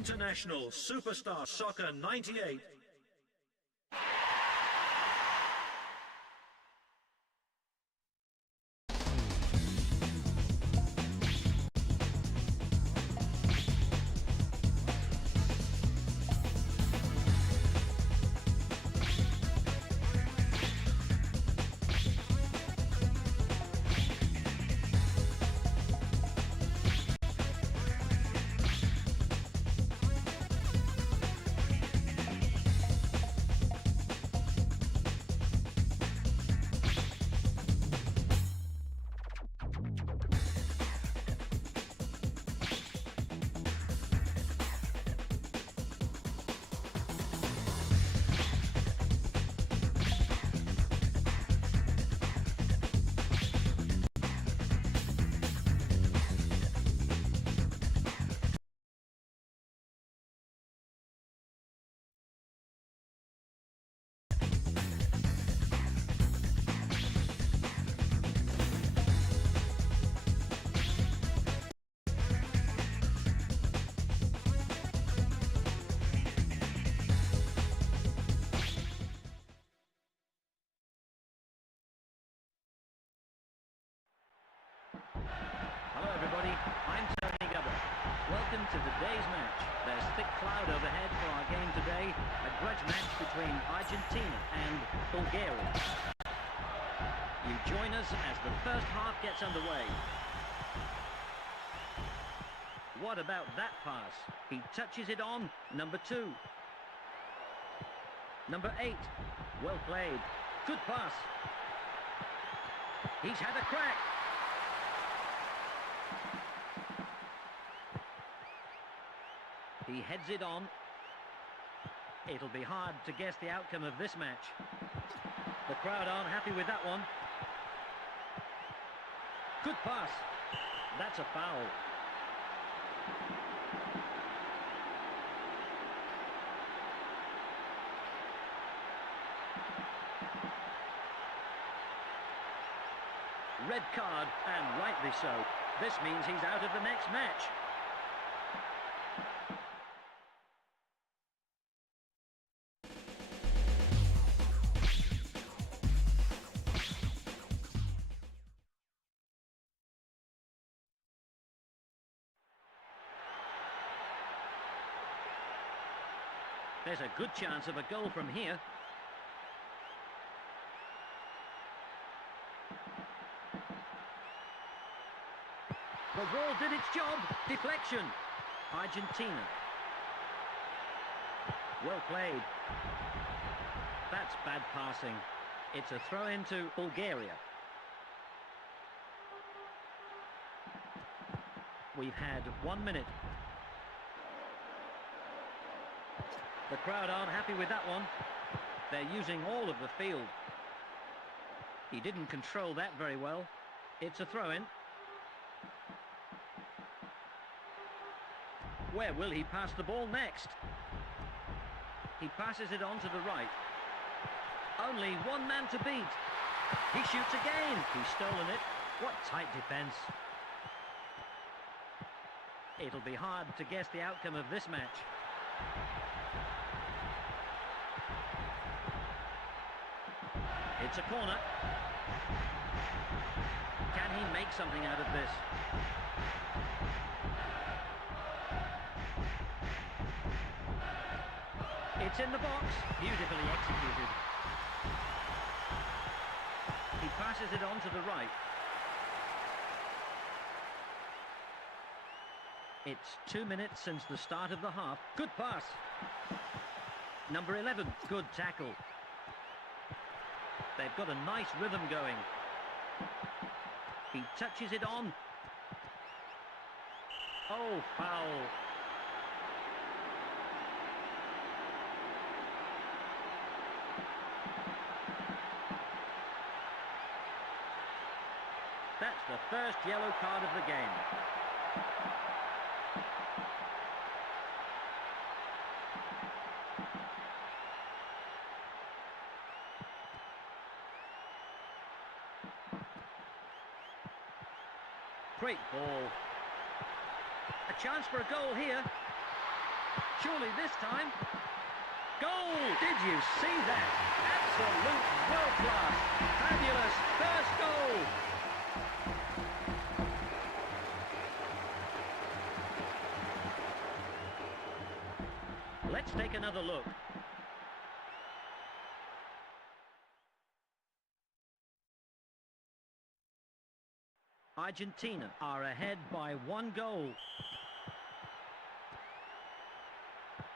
International Superstar Soccer 98. Hello everybody, I'm Tony Gubber. Welcome to today's match. There's thick cloud overhead for our game today, a grudge match between Argentina and Bulgaria. You join us as the first half gets underway. What about that pass? He touches it on, number 2. Number 8, well played. Good pass. He's had a crack. He heads it on. It'll be hard to guess the outcome of this match. The crowd aren't happy with that one. Good pass. That's a foul. Red card, and rightly so. This means he's out of the next match. There's a good chance of a goal from here. The ball did its job. Deflection. Argentina. Well played. That's bad passing. It's a throw into Bulgaria. We've had 1 minute. The crowd aren't happy with that one. They're using all of the field. He didn't control that very well. It's a throw-in. Where will he pass the ball next? He passes it on to the right. Only one man to beat. He shoots again. He's stolen it. What tight defense. It'll be hard to guess the outcome of this match. It's a corner. Can he make something out of this? It's in the box. Beautifully executed. He passes it on to the right. It's 2 minutes since the start of the half. Good pass. Number 11. Good tackle. They've got a nice rhythm going. He touches it on. Oh, foul. That's the first yellow card of the game. Great ball. A chance for a goal here. Surely this time. Goal! Did you see that? Absolute world class. Fabulous first goal. Let's take another look. Argentina are ahead by 1 goal.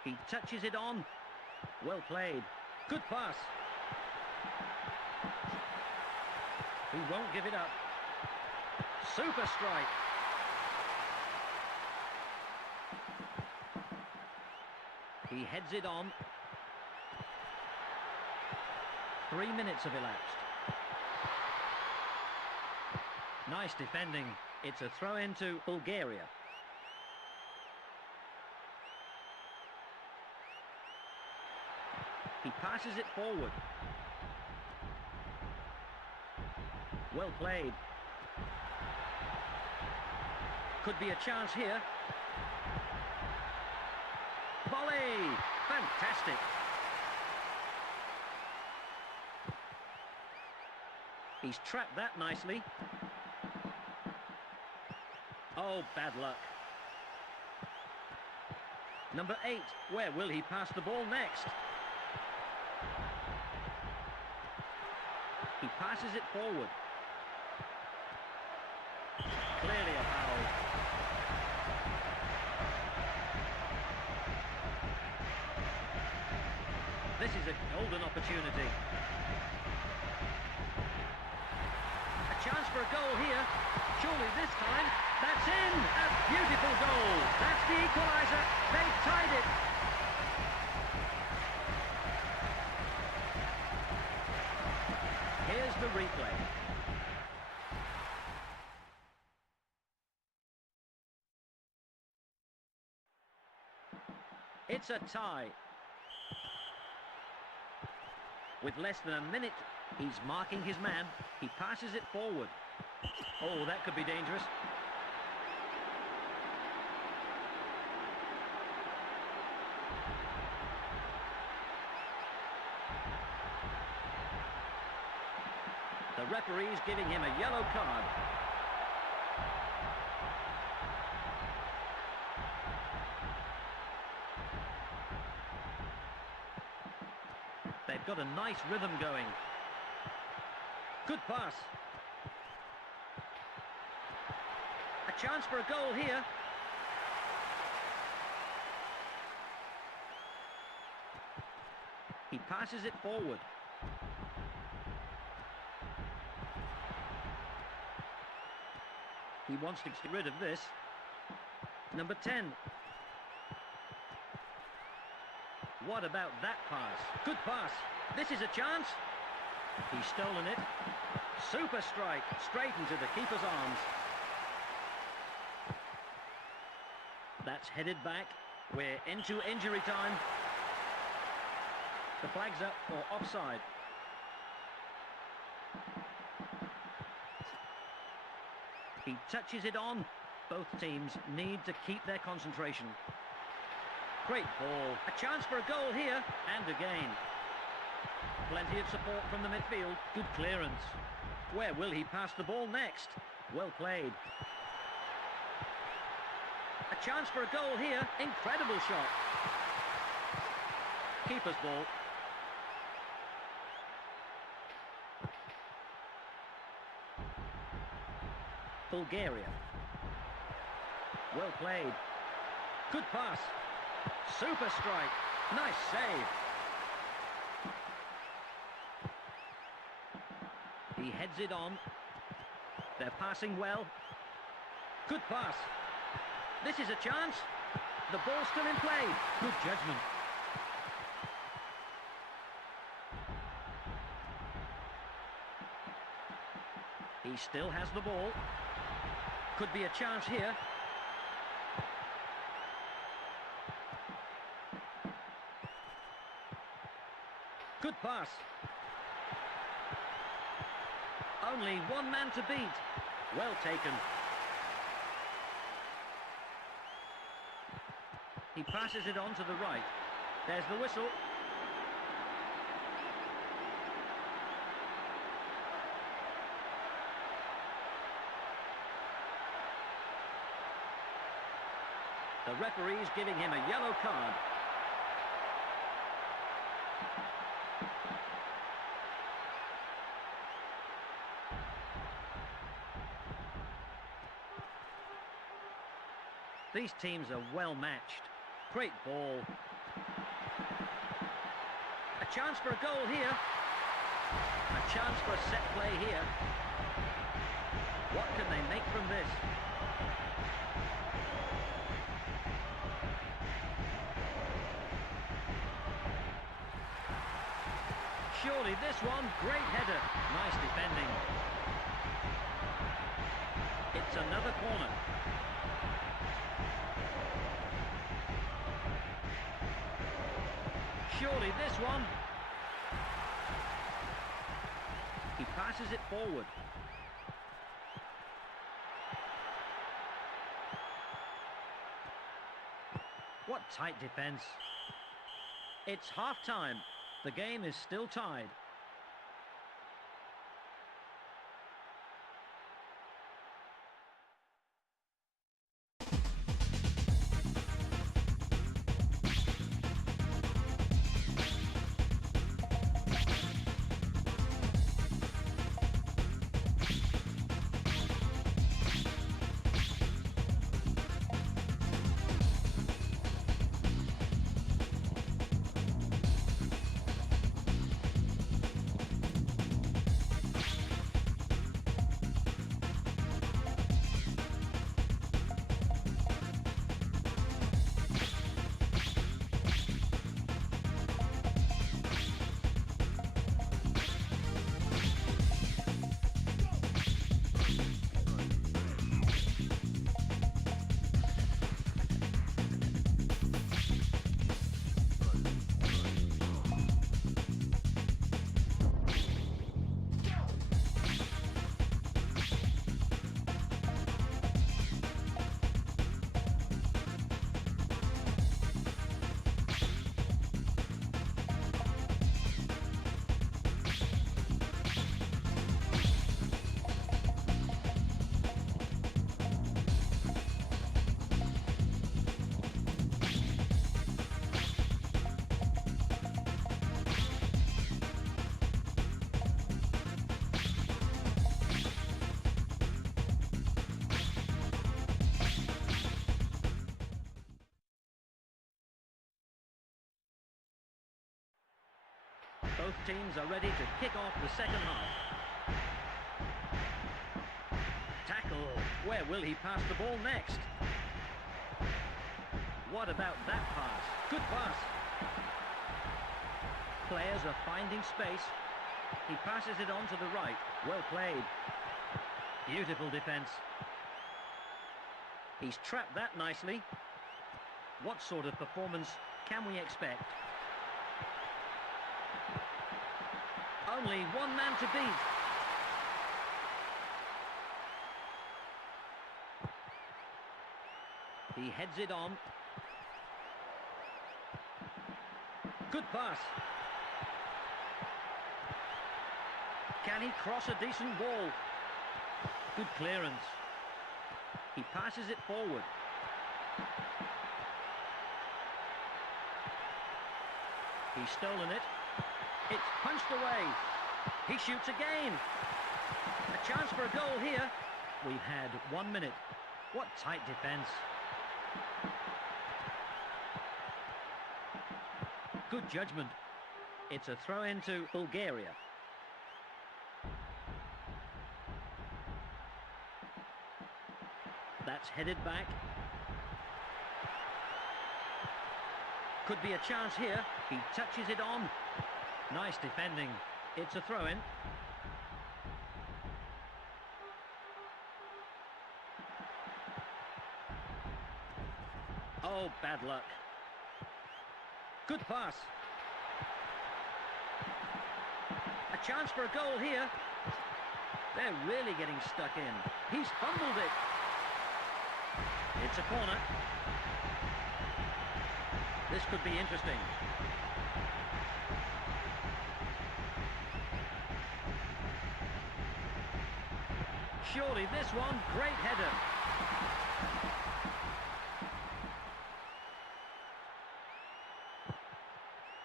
He touches it on. Well played. Good pass. He won't give it up. Super strike. He heads it on. 3 minutes have elapsed. Nice defending. It's a throw into Bulgaria. He passes it forward. Well played. Could be a chance here. Volley! Fantastic. He's trapped that nicely. Oh, bad luck. Number 8, where will he pass the ball next? He passes it forward. Clearly a foul. This is a golden opportunity. A chance for a goal here. Surely this time, that's in! A beautiful goal! That's the equaliser. They've tied it. Here's the replay. It's a tie. With less than a minute, he's marking his man. He passes it forward. Oh, that could be dangerous. The referee's giving him a yellow card. They've got a nice rhythm going. Good pass. A chance for a goal here. He passes it forward. He wants to get rid of this. Number 10. What about that pass? Good pass. This is a chance. He's stolen it. Super strike. Straight into the keeper's arms. That's headed back. We're into injury time. The flag's up for offside. He touches it on. Both teams need to keep their concentration. Great ball. A chance for a goal here. And again. Plenty of support from the midfield. Good clearance. Where will he pass the ball next? Well played. A chance for a goal here. Incredible shot. Keeper's ball. Bulgaria. Well played. Good pass. Super strike. Nice save. He heads it on. They're passing well. Good pass. This is a chance. The ball's still in play. Good judgment. He still has the ball. Could be a chance here. Good pass. Only one man to beat. Well taken. He passes it on to the right. There's the whistle. The referee's giving him a yellow card. These teams are well matched. Great ball. A chance for a goal here. A chance for a set play here. What can they make from this? Surely this one, great header. Nice defending. It's another corner. Surely this one. He passes it forward. What tight defense. It's half-time. The game is still tied. Both teams are ready to kick off the second half. Tackle. Where will he pass the ball next? What about that pass? Good pass. Players are finding space. He passes it on to the right. Well played. Beautiful defense. He's trapped that nicely. What sort of performance can we expect? Only one man to beat. He heads it on. Good pass. Can he cross a decent ball? Good clearance. He passes it forward. He's stolen it. It's punched away. He shoots again. A chance for a goal here. We've had 1 minute. What tight defense. Good judgment. It's a throw into Bulgaria. That's headed back. Could be a chance here. He touches it on. Nice defending. It's a throw-in. Oh, bad luck. Good pass. A chance for a goal here. They're really getting stuck in. He's fumbled it. It's a corner. This could be interesting. Surely this one, great header.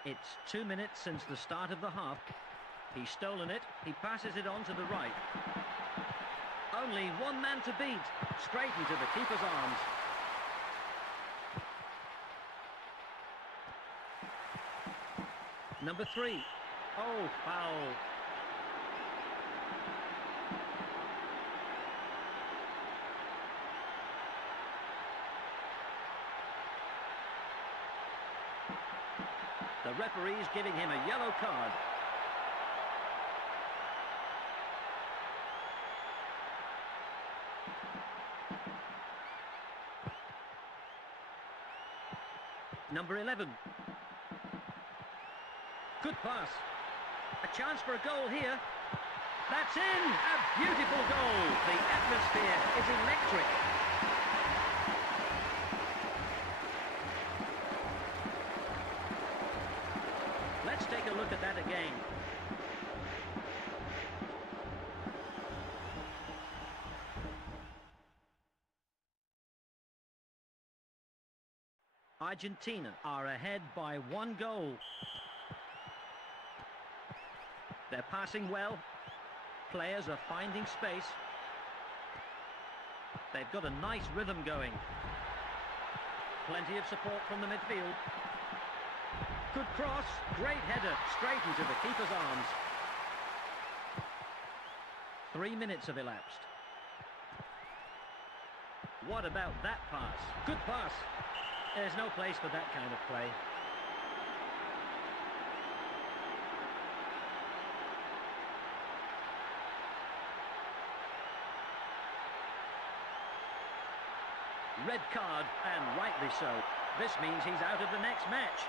It's 2 minutes since the start of the half. He's stolen it, he passes it on to the right. Only one man to beat, straight into the keeper's arms. Number 3. Oh, foul. The referee's giving him a yellow card. Number 11. Good pass. A chance for a goal here. That's in! A beautiful goal! The atmosphere is electric. Let's take a look at that again. Argentina are ahead by 1 goal. They're passing well. Players are finding space. They've got a nice rhythm going. Plenty of support from the midfield. Good cross, great header, straight into the keeper's arms. 3 minutes have elapsed. What about that pass? Good pass. There's no place for that kind of play. Red card, and rightly so. This means he's out of the next match.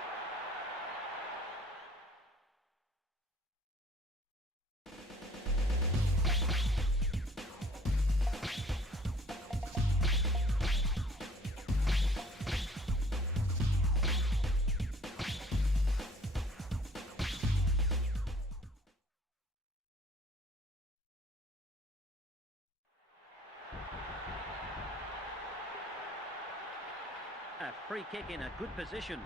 A free kick in a good position.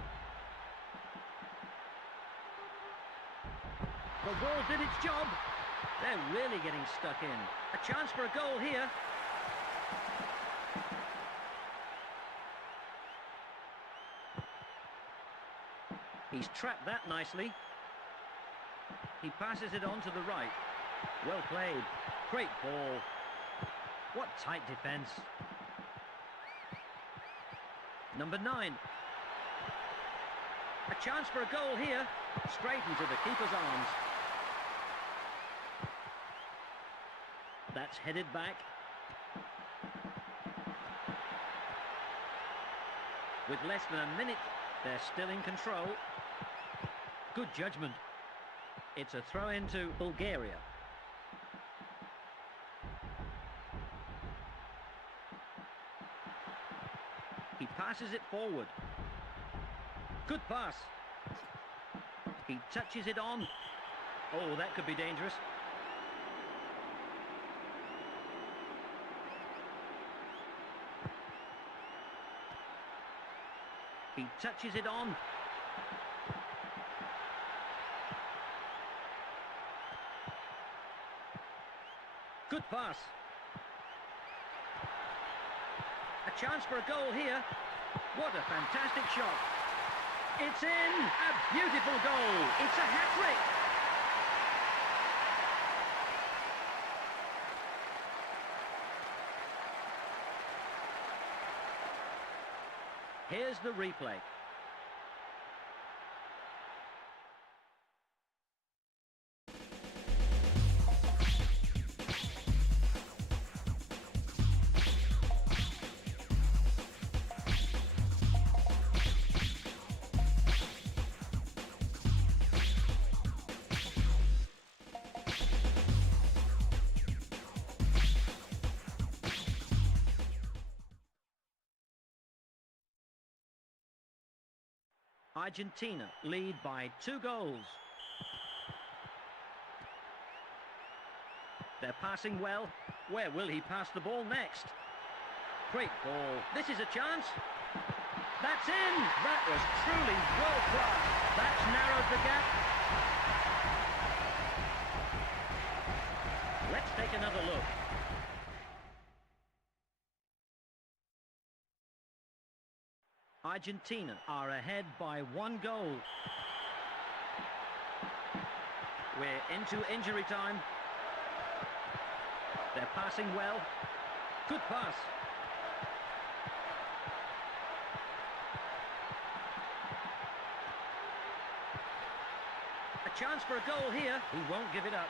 The ball did its job. They're really getting stuck in. A chance for a goal here. He's trapped that nicely. He passes it on to the right. Well played. Great ball. What tight defence. Number 9. A chance for a goal here. Straight into the keeper's arms. That's headed back. With less than a minute, they're still in control. Good judgment. It's a throw into Bulgaria. He passes it forward. Good pass. He touches it on. Oh, that could be dangerous. He touches it on. Good pass. A chance for a goal here. What a fantastic shot. It's in! A beautiful goal. It's a hat-trick. Here's the replay. Argentina lead by 2 goals. They're passing well. Where will he pass the ball next? Great ball. This is a chance. That's in. That was truly world class. That's narrowed the gap. Let's take another look. Argentina are ahead by 1 goal. We're into injury time. They're passing well. Good pass. A chance for a goal here. He won't give it up.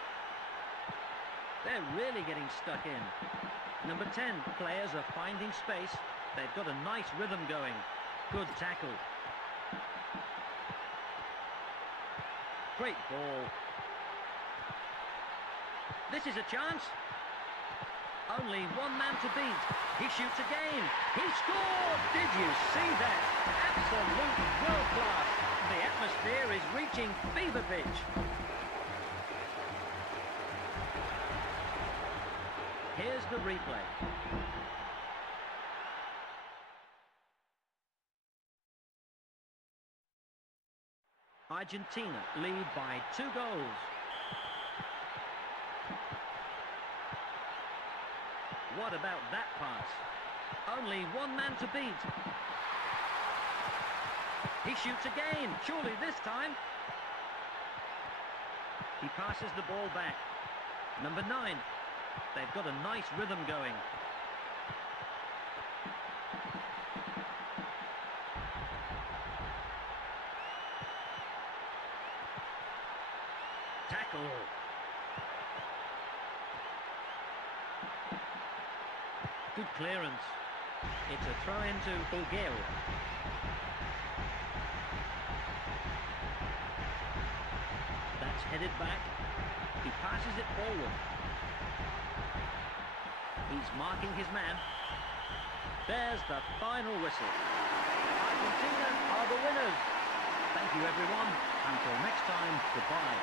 They're really getting stuck in. Number 10, players are finding space. They've got a nice rhythm going. Good tackle. Great ball. This is a chance. Only 1 man to beat. He shoots again. He scored! Did you see that? Absolute world class. The atmosphere is reaching fever pitch. Here's the replay. Argentina lead by 2 goals. What about that pass? Only 1 man to beat. He shoots again. Surely this time. He passes the ball back. Number 9. They've got a nice rhythm going. Tackle. Good clearance. It's a throw into Bulgaria. That's headed back. He passes it forward. He's marking his man. There's the final whistle. Argentina are the winners. Thank you, everyone. Until next time, goodbye.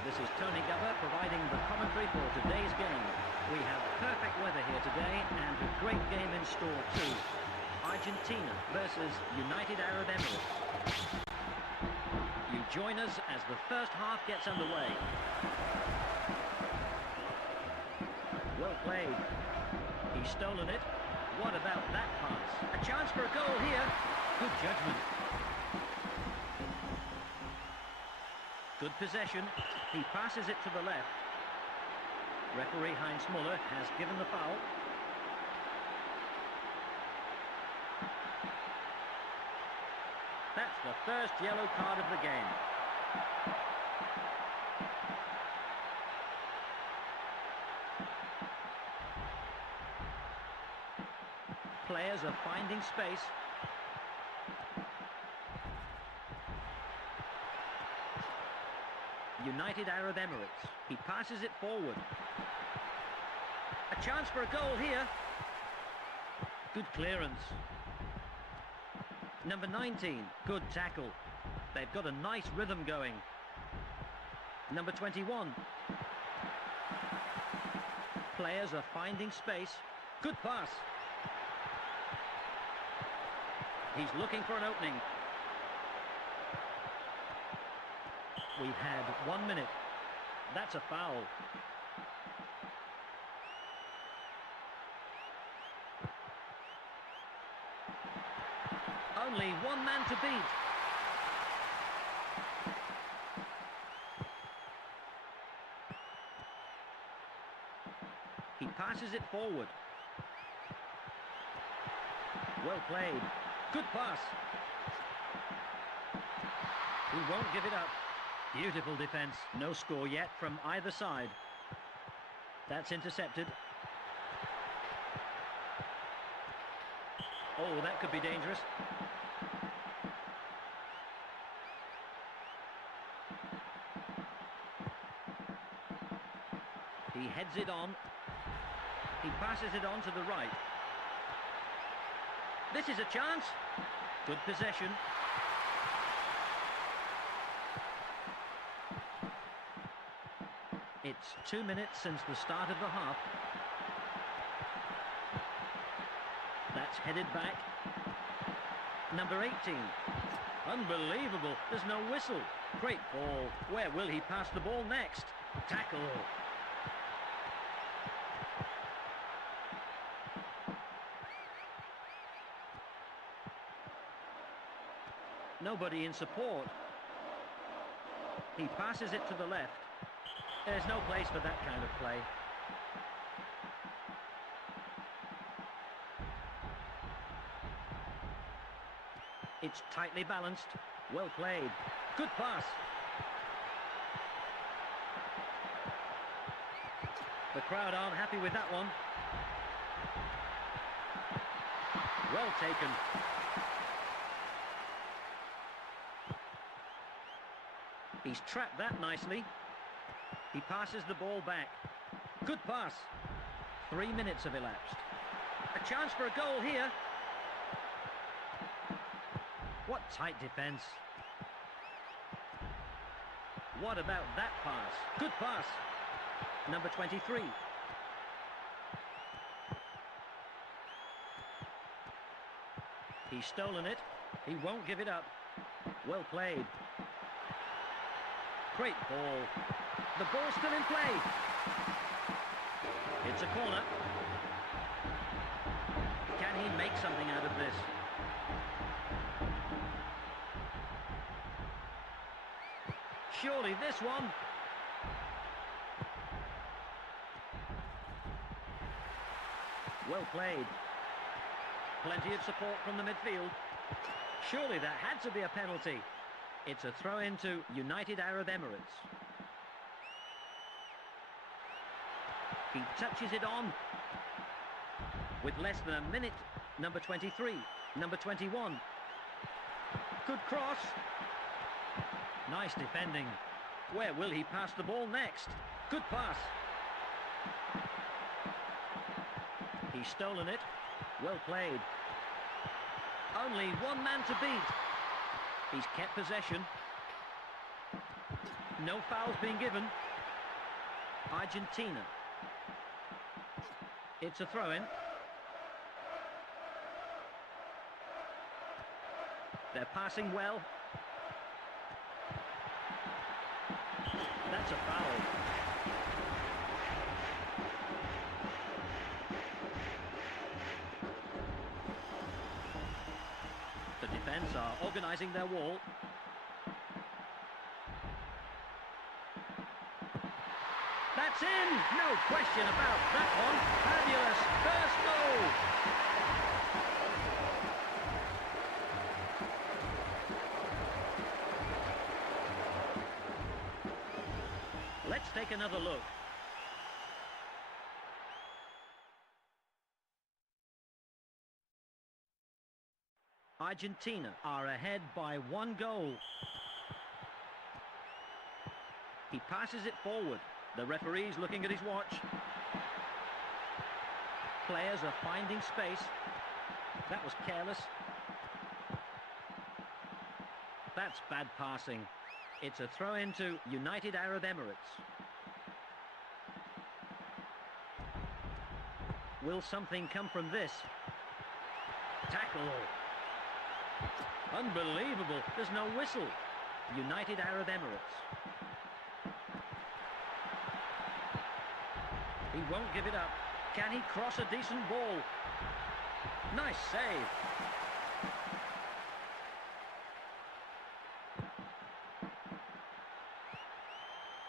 This is Tony Gubber providing the commentary for today's game. We have perfect weather here today and a great game in store too. Argentina versus United Arab Emirates. You join us as the first half gets underway. Well played. He's stolen it. What about that pass? A chance for a goal here. Good judgment. Good possession. He passes it to the left. Referee Heinz Muller has given the foul. That's the first yellow card of the game. Players are finding space. United Arab Emirates. He passes it forward. A chance for a goal here. Good clearance. Number 19, good tackle. They've got a nice rhythm going. Number 21. Players are finding space. Good pass. He's looking for an opening. We've had 1 minute. That's a foul. Only one man to beat. He passes it forward. Well played. Good pass. He won't give it up. Beautiful defence. No score yet from either side. That's intercepted. Oh, that could be dangerous. He heads it on. He passes it on to the right. This is a chance. Good possession. It's 2 minutes since the start of the half. That's headed back. Number 18. Unbelievable. There's no whistle. Great ball. Where will he pass the ball next? Tackle. Nobody in support. He passes it to the left. There's no place for that kind of play. It's tightly balanced. Well played. Good pass. The crowd aren't happy with that one. Well taken. He's trapped that nicely. He passes the ball back. Good pass. 3 minutes have elapsed. A chance for a goal here. What tight defence. What about that pass? Good pass. Number 23. He's stolen it. He won't give it up. Well played. Great ball. The ball's still in play. It's a corner. Can he make something out of this? Surely this one. Well played. Plenty of support from the midfield. Surely that had to be a penalty. It's a throw into United Arab Emirates. He touches it on. With less than a minute, number 23, number 21. Good cross. Nice defending. Where will he pass the ball next? Good pass. He's stolen it. Well played. Only one man to beat. He's kept possession. No fouls being given. Argentina. It's a throw-in. They're passing well. That's a foul. The defence are organising their wall. It's in! No question about that one. Fabulous first goal. Let's take another look. Argentina are ahead by 1 goal. He passes it forward. The referee's looking at his watch. Players are finding space. That was careless. That's bad passing. It's a throw into United Arab Emirates. Will something come from this? Tackle. Unbelievable. There's no whistle. United Arab Emirates. He won't give it up. Can he cross a decent ball? Nice save.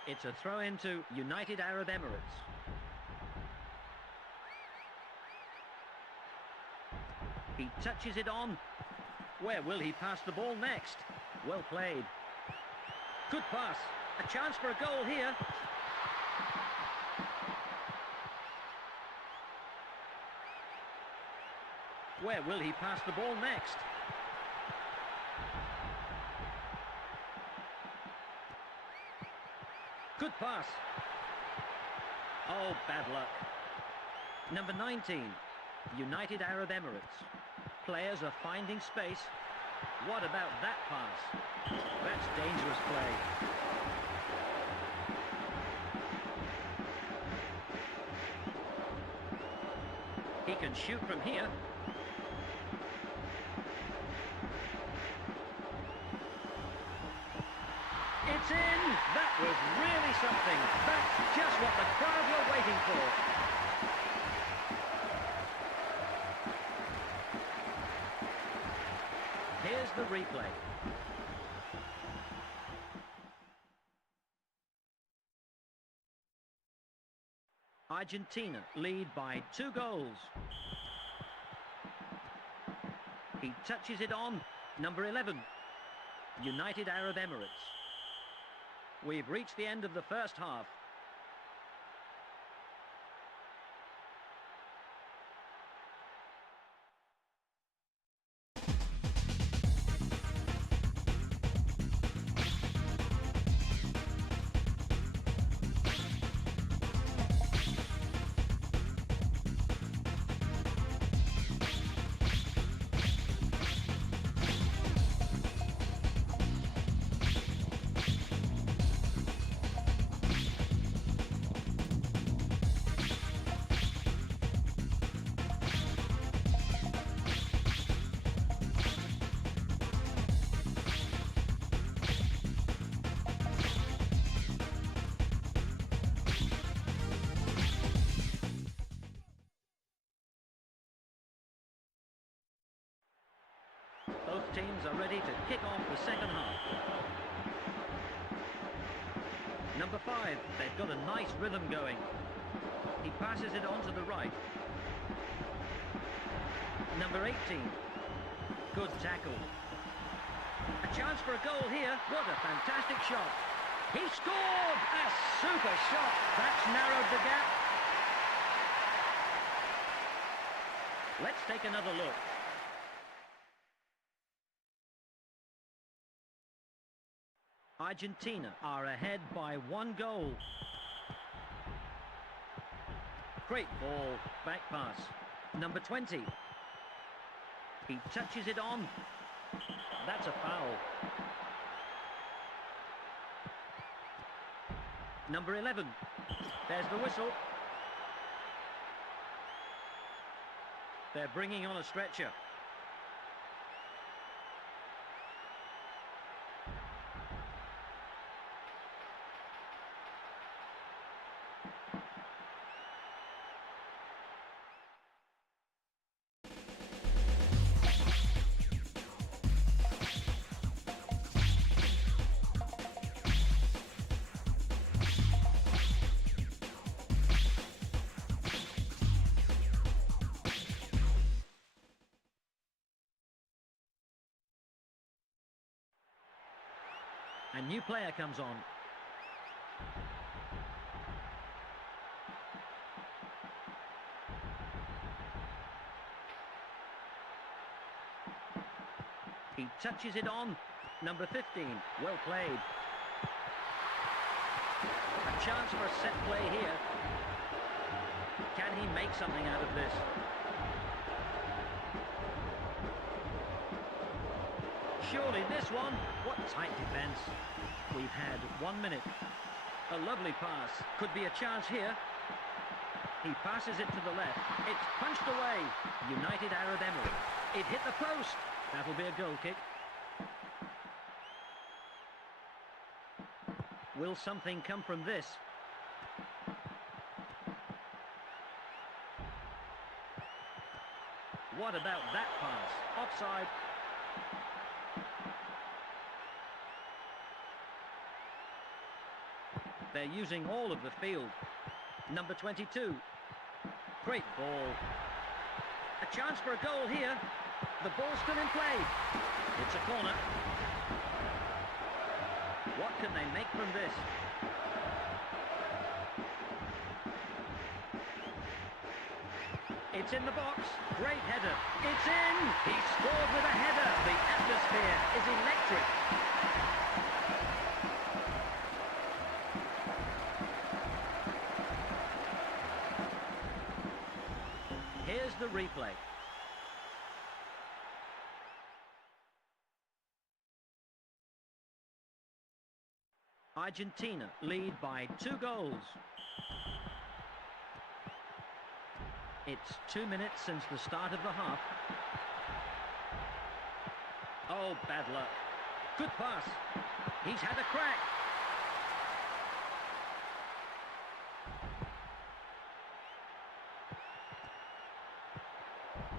It's a throw into United Arab Emirates. He touches it on. Where will he pass the ball next? Well played. Good pass. A chance for a goal here. Where will he pass the ball next? Good pass. Oh, bad luck. Number 19, United Arab Emirates. Players are finding space. What about that pass? That's dangerous play. He can shoot from here. It's in! That was really something. That's just what the crowd were waiting for. Here's the replay. Argentina lead by 2 goals. He touches it on. Number 11, United Arab Emirates. We've reached the end of the first half. Both teams are ready to kick off the second half. Number 5, they've got a nice rhythm going. He passes it on to the right. Number 18, good tackle. A chance for a goal here. What a fantastic shot. He scored! A super shot. That's narrowed the gap. Let's take another look. Argentina are ahead by 1 goal. Great ball, back pass. Number 20. He touches it on. That's a foul. Number 11. There's the whistle. They're bringing on a stretcher. A new player comes on. He touches it on. Number 15. Well played. A chance for a set play here. Can he make something out of this? Surely this one. What tight defence. We've had 1 minute. A lovely pass. Could be a chance here. He passes it to the left. It's punched away. United Arab Emirates. It hit the post. That'll be a goal kick. Will something come from this? What about that pass? Offside. They're using all of the field. Number 22. Great ball. A chance for a goal here. The ball's still in play. It's a corner. What can they make from this? It's in the box. Great header. It's in. He scored with a header. The atmosphere is electric. Here's the replay. Argentina lead by 2 goals. It's 2 minutes since the start of the half. Oh, bad luck. Good pass. He's had a crack.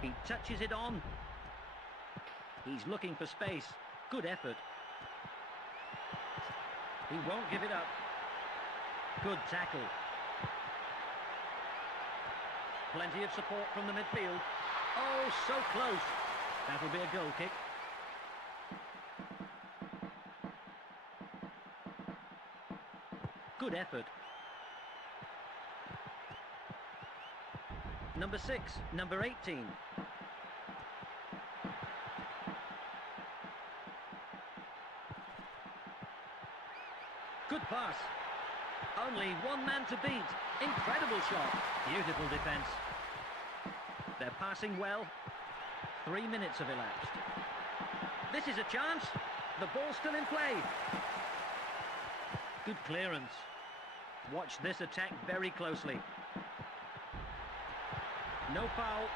He touches it on. He's looking for space. Good effort. He won't give it up. Good tackle. Plenty of support from the midfield. Oh, so close. That'll be a goal kick. Good effort. Number 6, number 18. Good pass. Only one man to beat. Incredible shot. Beautiful defence. They're passing well. 3 minutes have elapsed. This is a chance. The ball's still in play. Good clearance. Watch this attack very closely. No foul.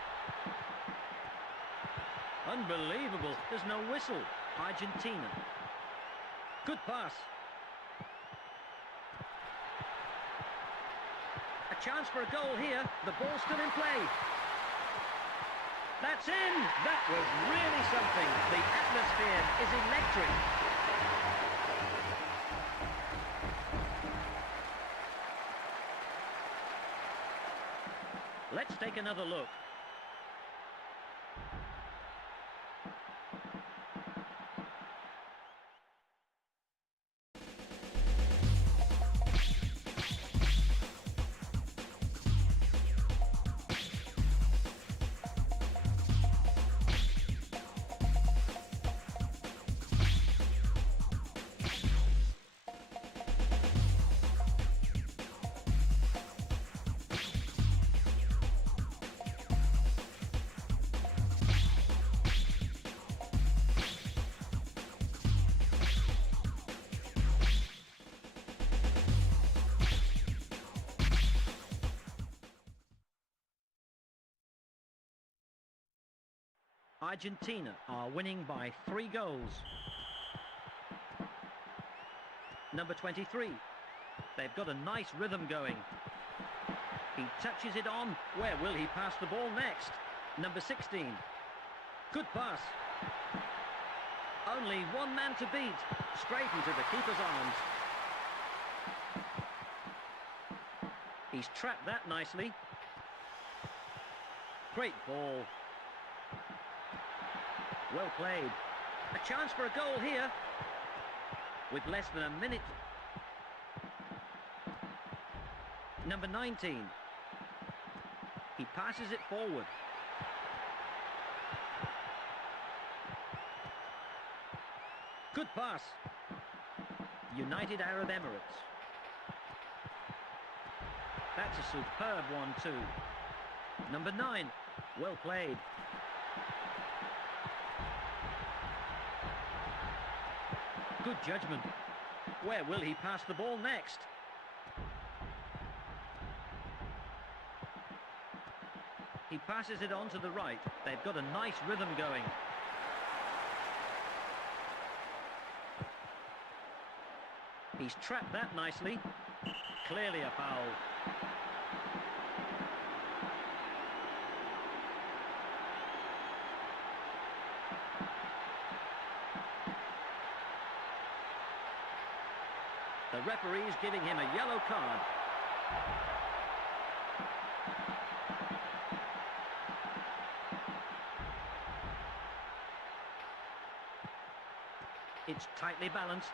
Unbelievable. There's no whistle. Argentina. Good pass. A chance for a goal here. The ball's still in play. That's in. That was really something. The atmosphere is electric. Let's take another look. Argentina are winning by 3 goals. Number 23. They've got a nice rhythm going. He touches it on. Where will he pass the ball next? Number 16. Good pass. Only one man to beat. Straight into the keeper's arms. He's trapped that nicely. Great ball. Well played. A chance for a goal here. with less than a minute. Number 19. He passes it forward. Good pass. United Arab Emirates. That's a superb one too. Number 9. Well played. Good judgment. Where will he pass the ball next? He passes it on to the right. They've got a nice rhythm going. He's trapped that nicely. Clearly a foul. The referee's giving him a yellow card. It's tightly balanced.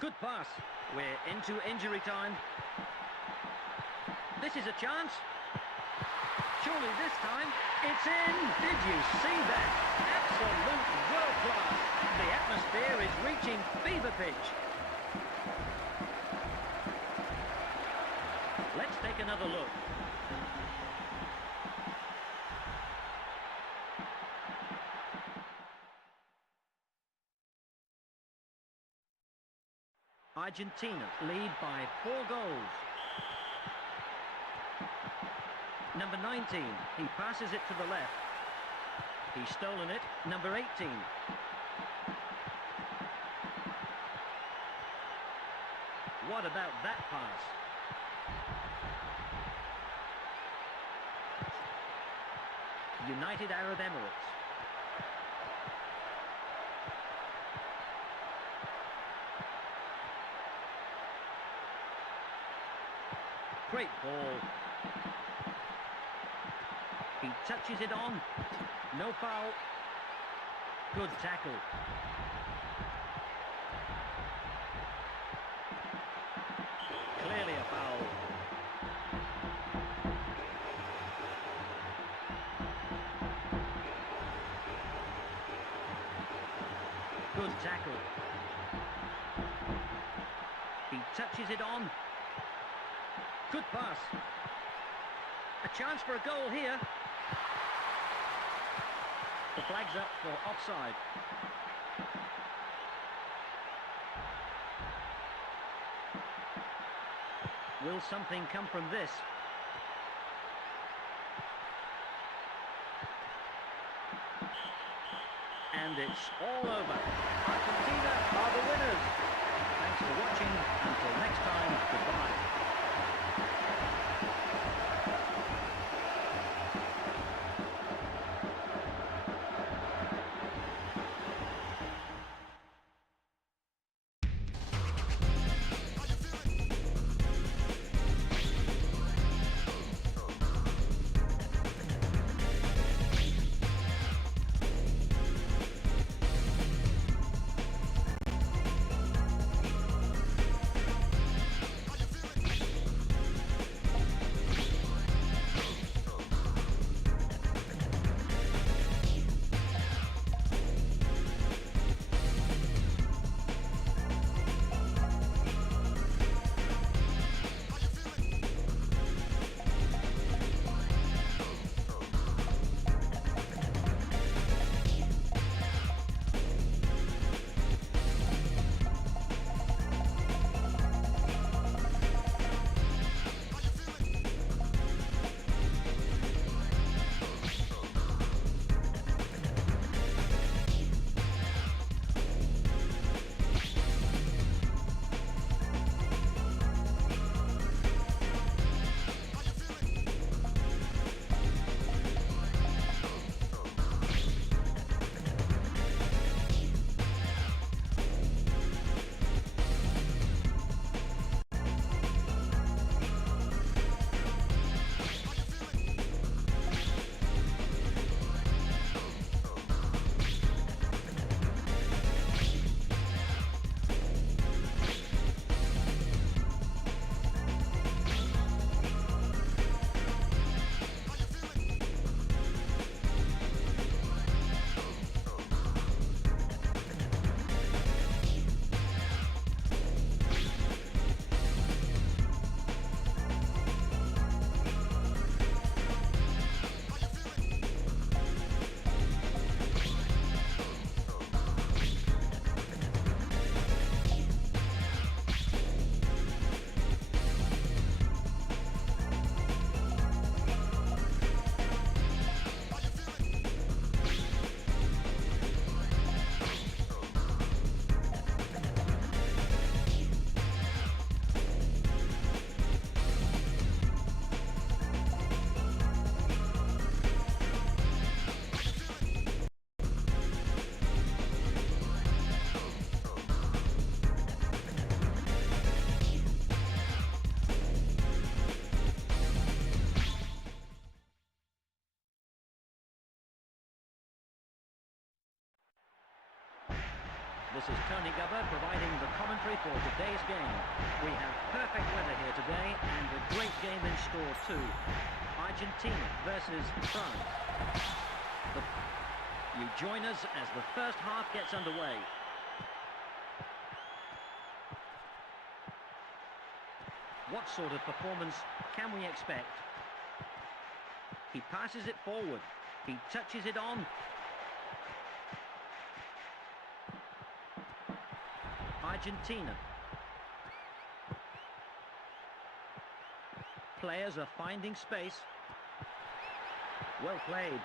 Good pass. We're into injury time. This is a chance. Surely this time it's in. Did you see that? Absolute world class. The atmosphere is reaching fever pitch. Let's take another look. Argentina lead by 4 goals. Number 19, he passes it to the left. He's stolen it. Number 18. What about that pass? United Arab Emirates. Great ball. He touches it on. No foul. Good tackle. Clearly a foul. Good tackle. He touches it on. Good pass. A chance for a goal here. The flag's up for offside. Will something come from this? And it's all over. Argentina are the winners. Thanks for watching. Until next time, goodbye. This is Tony Gubber providing the commentary for today's game. We have perfect weather here today and a great game in store too. Argentina versus France. You join us as the first half gets underway. What sort of performance can we expect? He passes it forward. He touches it on. Argentina. Players are finding space. Well played.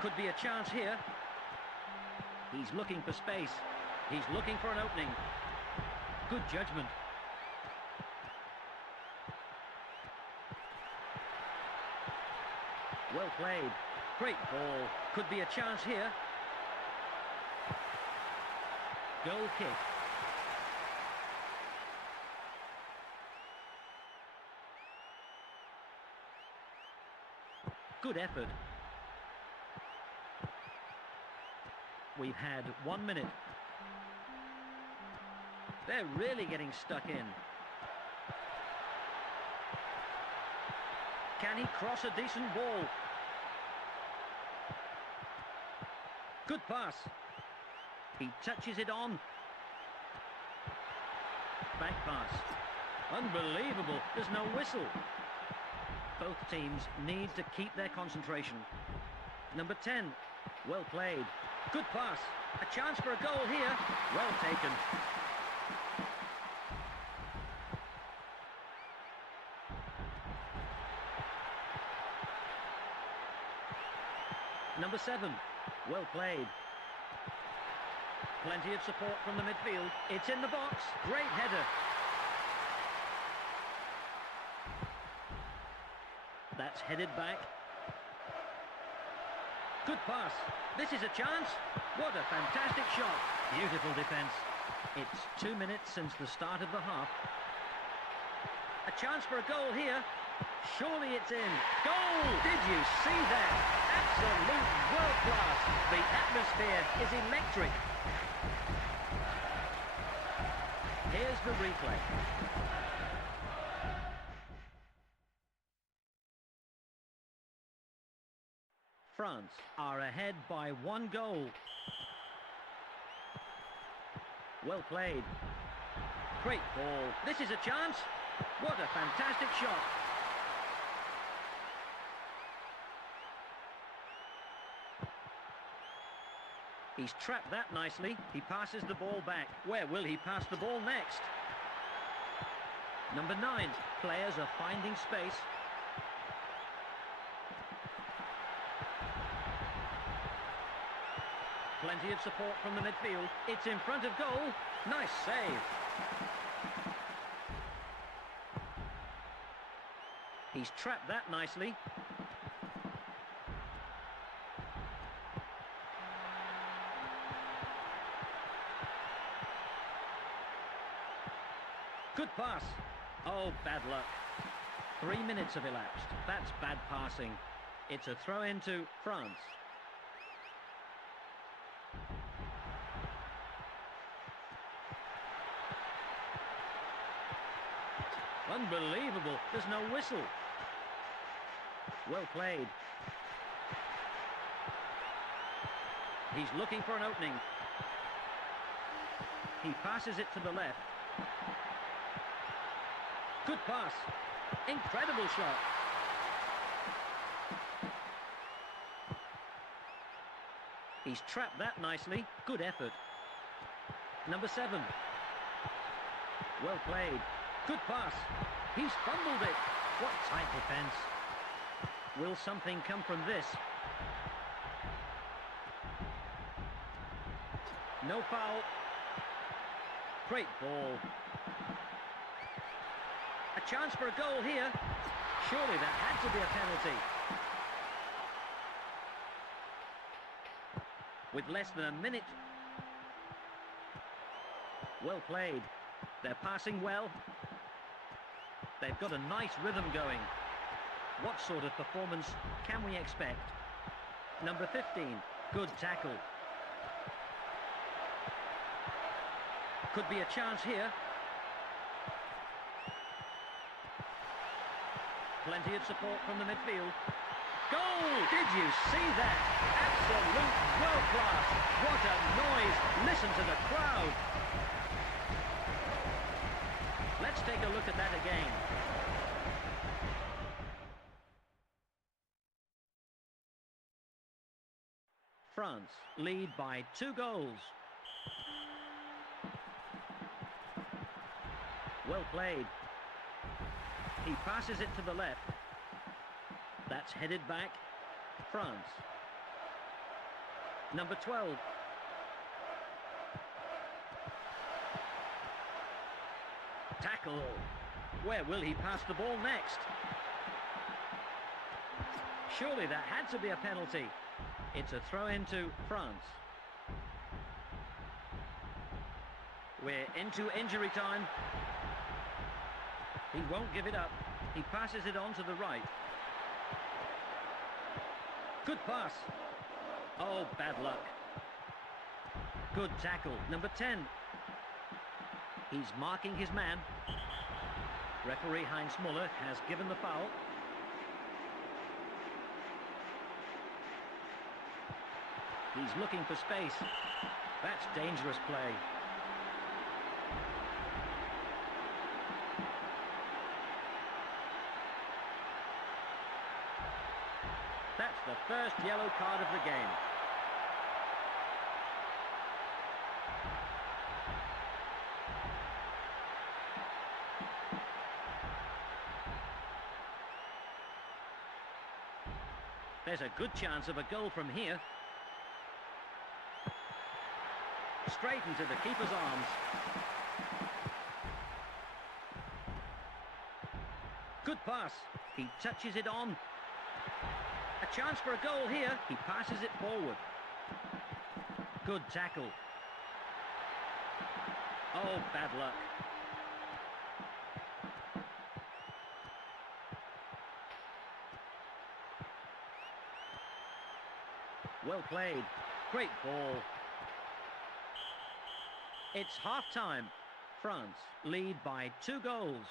Could be a chance here. He's looking for space. He's looking for an opening. Good judgment. Well played. Great ball. Could be a chance here. Goal kick. Good effort. We've had 1 minute. They're really getting stuck in. Can he cross a decent ball? Good pass. He touches it on. Back pass. Unbelievable. There's no whistle. Both teams need to keep their concentration. Number 10. Well played. Good pass. A chance for a goal here. Well taken. Number 7. Well played. Plenty of support from the midfield. It's in the box. Great header. That's headed back. Good pass. This is a chance. What a fantastic shot. Beautiful defence. It's 2 minutes since the start of the half. A chance for a goal here. Surely it's in. Goal! Did you see that? Absolute world class. The atmosphere is electric. Here's the replay. France are ahead by 1 goal. Well played. Great ball. This is a chance. What a fantastic shot. He's trapped that nicely. He passes the ball back. Where will he pass the ball next? Number 9. Players are finding space. Plenty of support from the midfield. It's in front of goal. Nice save. He's trapped that nicely. Good pass. Oh, bad luck. 3 minutes have elapsed. That's bad passing. It's a throw into France. Unbelievable. There's no whistle. Well played. He's looking for an opening. He passes it to the left. Good pass. Incredible shot. He's trapped that nicely. Good effort. Number 7. Well played. Good pass. He's fumbled it. What tight defence. Will something come from this? No foul. Great ball. A chance for a goal here. Surely that had to be a penalty. With less than a minute. Well played. They're passing well. They've got a nice rhythm going. What sort of performance can we expect? Number 15. Good tackle. Could be a chance here. Plenty of support from the midfield. Goal! Did you see that? Absolute world class. What a noise. Listen to the crowd. Let's take a look at that again. France lead by 2 goals. Well played. He passes it to the left. That's headed back. France. Number 12. Tackle. Where will he pass the ball next? Surely that had to be a penalty. It's a throw into France. We're into injury time. He won't give it up. He passes it on to the right. Good pass. Oh, bad luck. Good tackle. Number 10. He's marking his man. Referee Heinz Muller has given the foul. He's looking for space. That's dangerous play. That's the first yellow card of the game. There's a good chance of a goal from here. Straight into the keeper's arms. Good pass. He touches it on. A chance for a goal here. He passes it forward. Good tackle. Oh, bad luck. Well played. Great ball. It's half-time. France lead by 2 goals.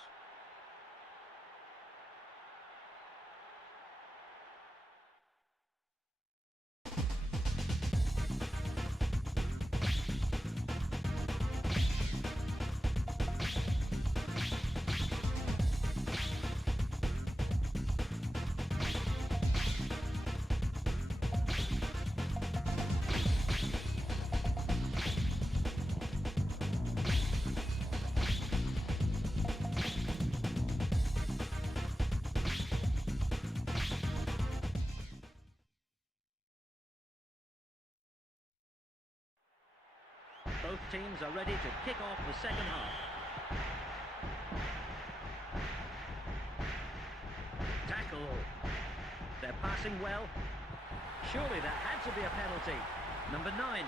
Both teams are ready to kick off the second half. Tackle. They're passing well. Surely that had to be a penalty. Number 9.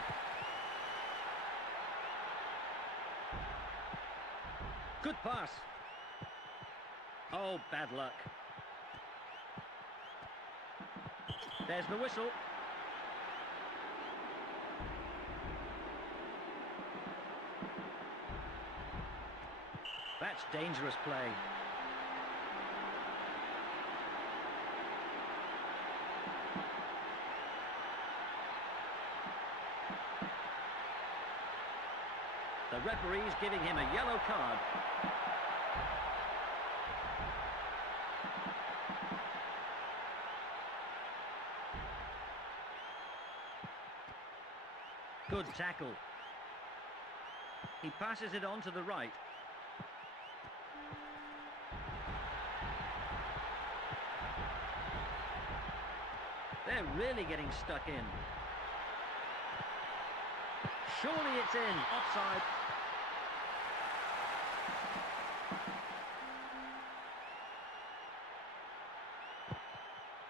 Good pass. Oh, bad luck. There's the whistle. That's dangerous play. The referee's giving him a yellow card. Good tackle. He passes it on to the right. They're really getting stuck in. Surely it's in. Offside.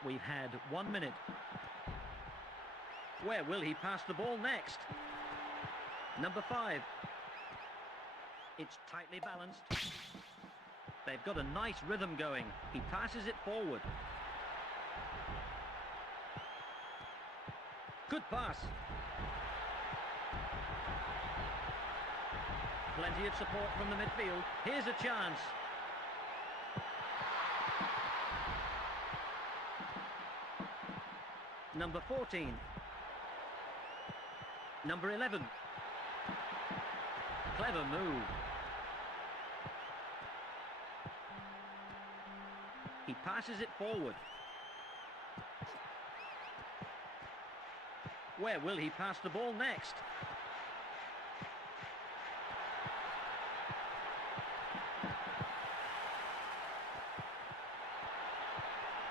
We've had 1 minute. Where will he pass the ball next? Number 5. It's tightly balanced. They've got a nice rhythm going. He passes it forward. Good pass. Plenty of support from the midfield. Here's a chance. Number 14. Number 11. Clever move. He passes it forward. Where will he pass the ball next?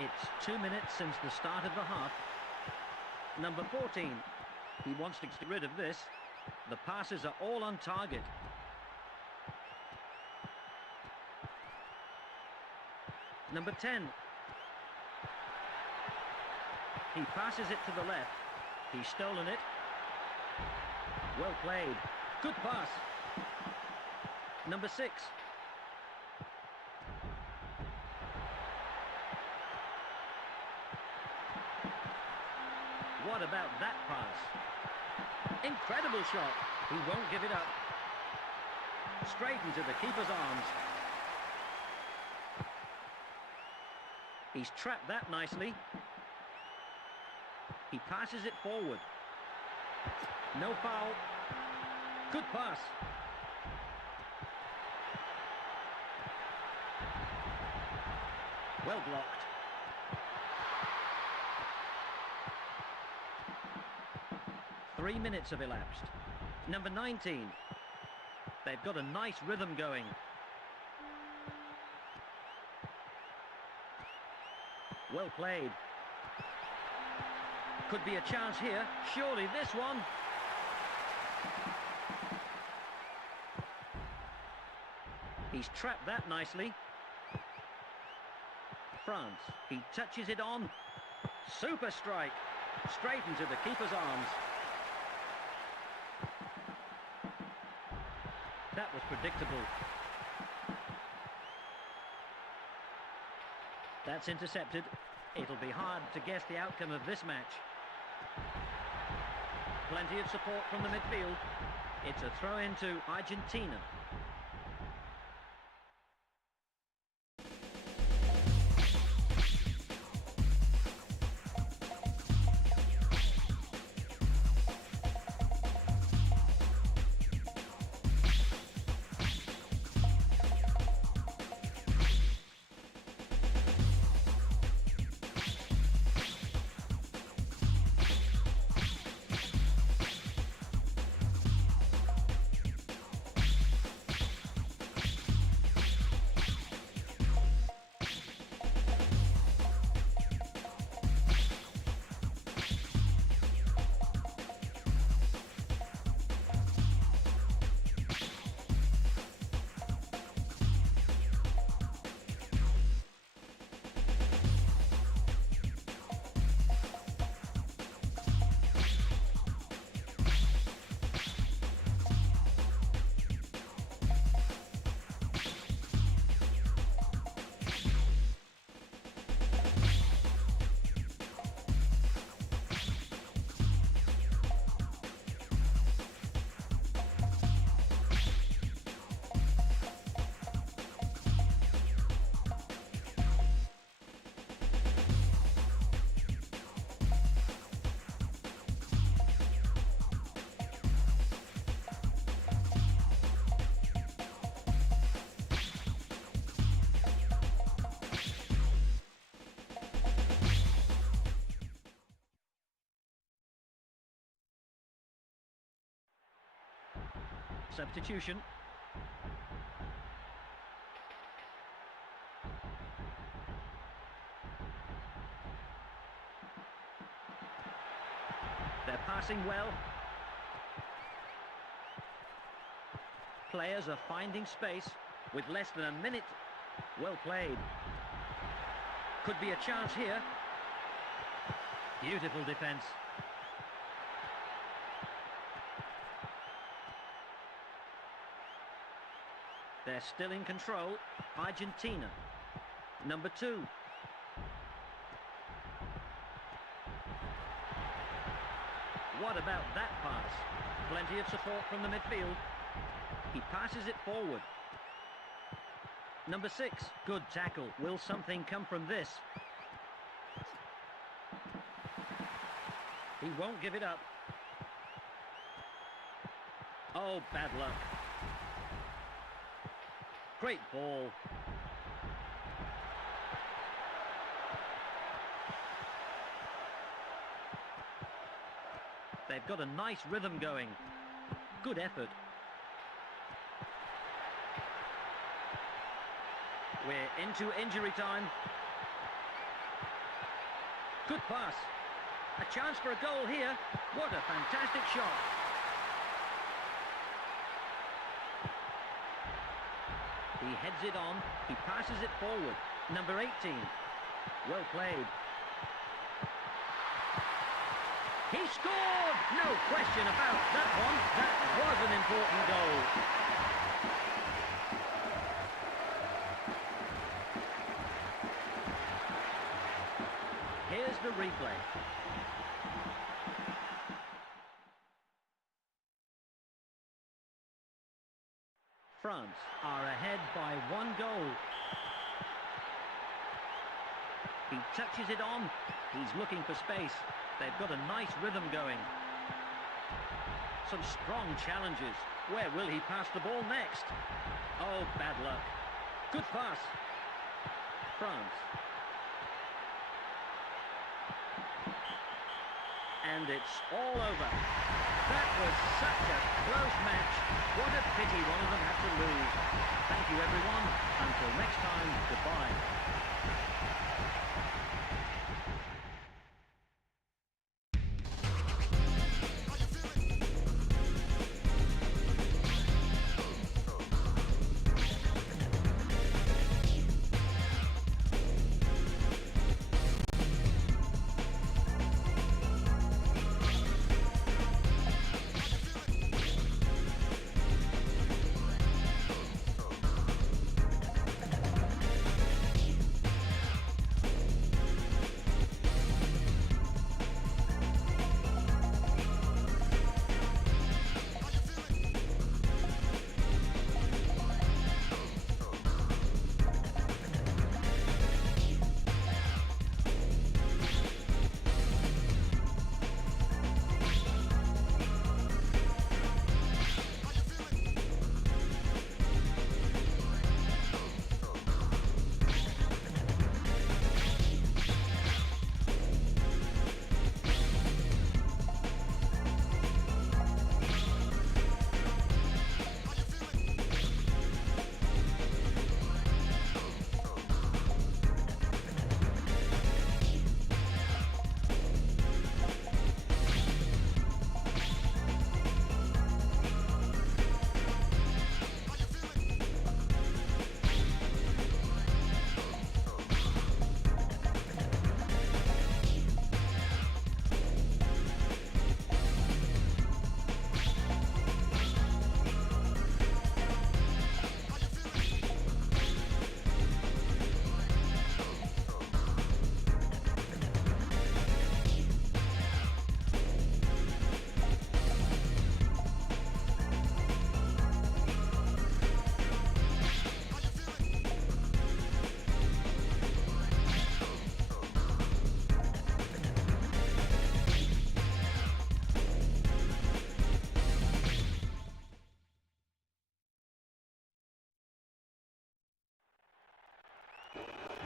It's 2 minutes since the start of the half. Number 14. He wants to get rid of this. The passes are all on target. Number 10. He passes it to the left. He's stolen it. Well played. Good pass. Number 6. What about that pass? Incredible shot. He won't give it up. Straight into the keeper's arms. He's trapped that nicely. He passes it forward. No foul. Good pass. Well blocked. Three minutes have elapsed. Number 19. They've got a nice rhythm going. Well played. Could be a chance here. Surely this one. He's trapped that nicely. France. He touches it on. Super strike. Straight into the keeper's arms. That was predictable. That's intercepted. It'll be hard to guess the outcome of this match. Plenty of support from the midfield. It's a throw into Argentina. Substitution. They're passing well. Players are finding space with less than a minute. Well played. Could be a chance here. Beautiful defence. They're still in control. Argentina. Number 2. What about that pass? Plenty of support from the midfield. He passes it forward. Number 6, good tackle. Will something come from this? He won't give it up. Oh, bad luck. Great ball. They've got a nice rhythm going. Good effort. We're into injury time. Good pass. A chance for a goal here. What a fantastic shot. He heads it on. He passes it forward. Number 18. Well played. He scored! No question about that one. That was an important goal. Here's the replay. France are ahead by 1 goal. He touches it on. He's looking for space. They've got a nice rhythm going. Some strong challenges. Where will he pass the ball next? Oh, bad luck. Good pass. France. And it's all over. That was such a close match. What a pity one of them had to lose. Thank you, everyone. Until next time, goodbye.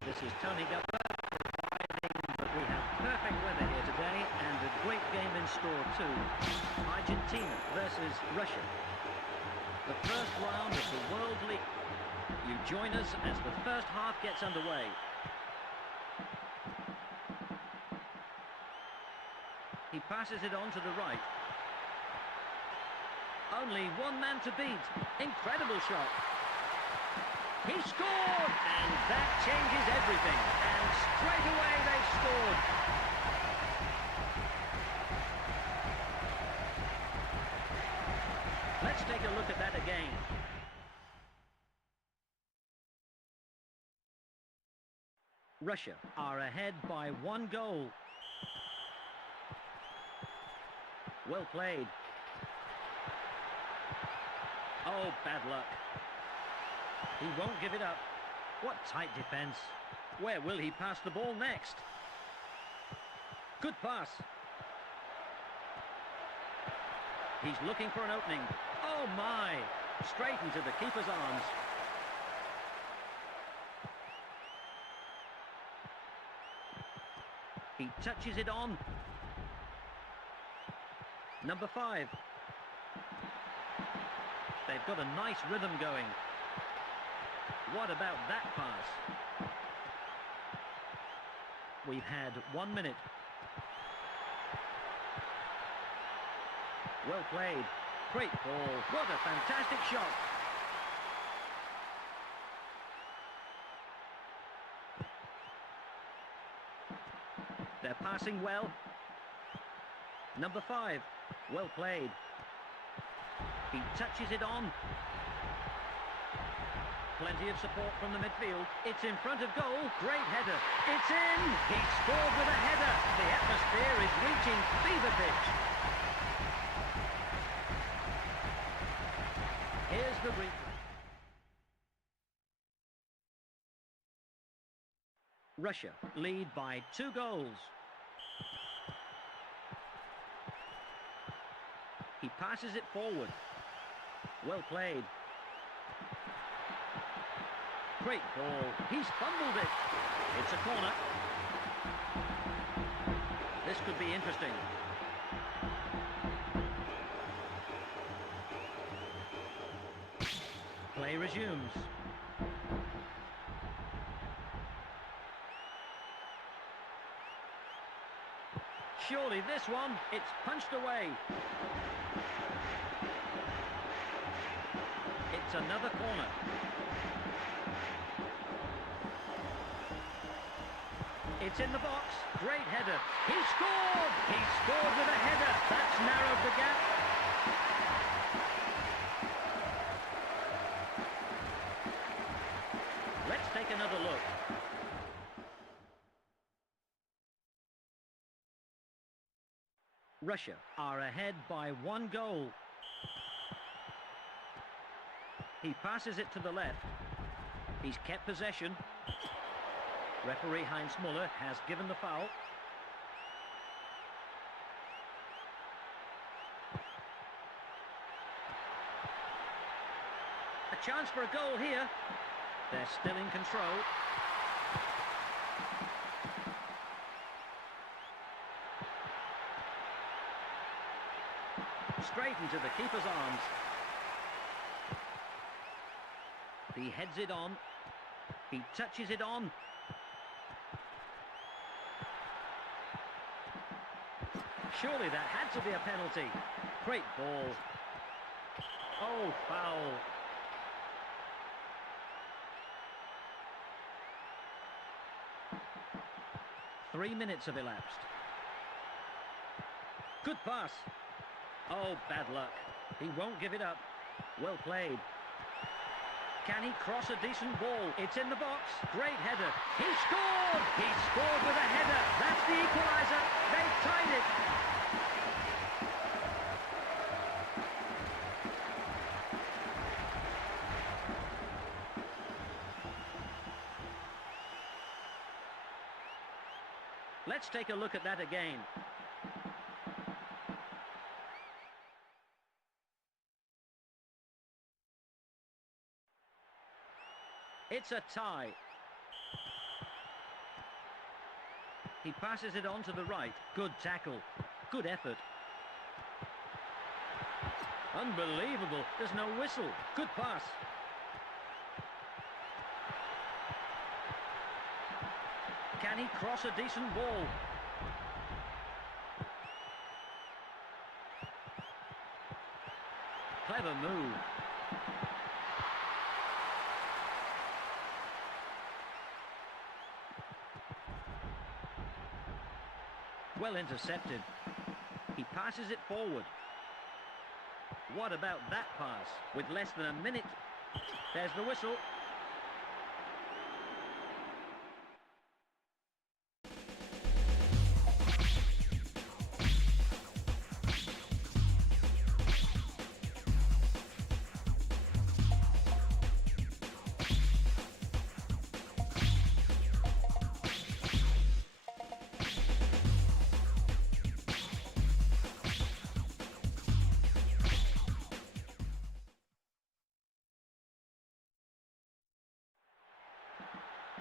This is Tony Gupper providing that we have perfect weather here today and a great game in store too. Argentina versus Russia. The first round of the World League. You join us as the first half gets underway. He passes it on to the right. Only one man to beat. Incredible shot. He scored! And that changes everything. And straight away they've scored. Let's take a look at that again. Russia are ahead by 1 goal. Well played. Oh, bad luck. He won't give it up. What tight defence. Where will he pass the ball next? Good pass. He's looking for an opening. Oh my! Straight into the keeper's arms. He touches it on. Number 5. They've got a nice rhythm going. What about that pass? We've had 1 minute. Well played. Great ball. What a fantastic shot. They're passing well. Number 5. Well played. He touches it on. Plenty of support from the midfield. It's in front of goal. Great header. It's in. He scored with a header. The atmosphere is reaching fever pitch. Here's the replay. Russia lead by 2 goals. He passes it forward. Well played. Great ball. He's fumbled it. It's a corner. This could be interesting. Play resumes. Surely this one, it's punched away. It's another corner. It's in the box. Great header. He scored! He scored with a header. That's narrowed the gap. Let's take another look. Russia are ahead by 1 goal. He passes it to the left. He's kept possession. Referee Heinz Muller has given the foul. A chance for a goal here. They're still in control. Straight into the keeper's arms. He heads it on. He touches it on. Surely that had to be a penalty. Great ball. Oh, foul. Three minutes have elapsed. Good pass. Oh, bad luck. He won't give it up. Well played. Can he cross a decent ball? It's in the box. Great header. He scored! He scored with a header. That's the equaliser. They've tied it. Let's take a look at that again. It's a tie. He passes it on to the right. Good tackle. Good effort. Unbelievable. There's no whistle. Good pass. Can he cross a decent ball? Clever move. Well intercepted. He passes it forward. What about that pass? With less than a minute. There's the whistle.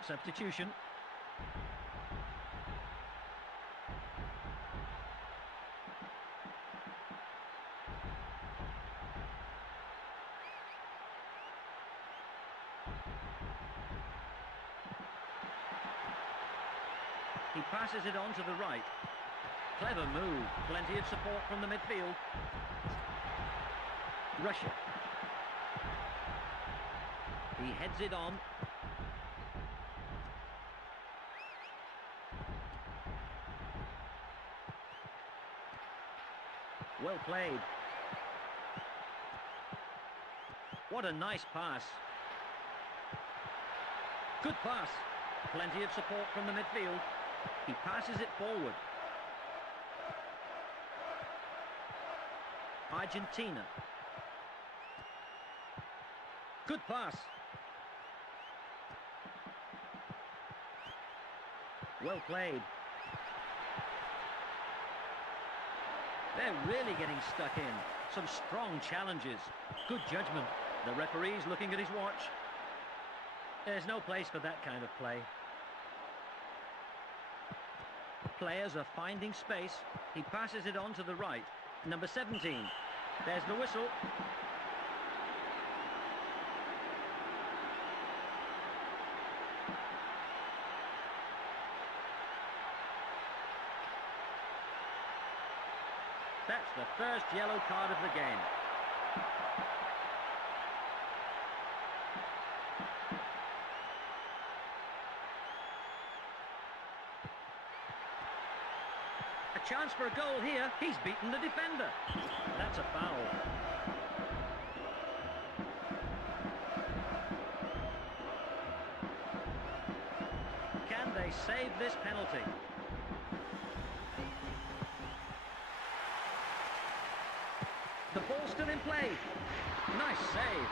substitution. He passes it on to the right. Clever move. Plenty of support from the midfield. Russia. He heads it on. Well played. What a nice pass. Good pass. Plenty of support from the midfield. He passes it forward. Argentina. Good pass. Well played. They're really getting stuck in. Some strong challenges. Good judgment. The referee's looking at his watch. There's no place for that kind of play. Players are finding space. He passes it on to the right. Number 17. There's the whistle. That's the first yellow card of the game. A chance for a goal here. He's beaten the defender. That's a foul. Can they save this penalty? The ball's still in play. Nice save.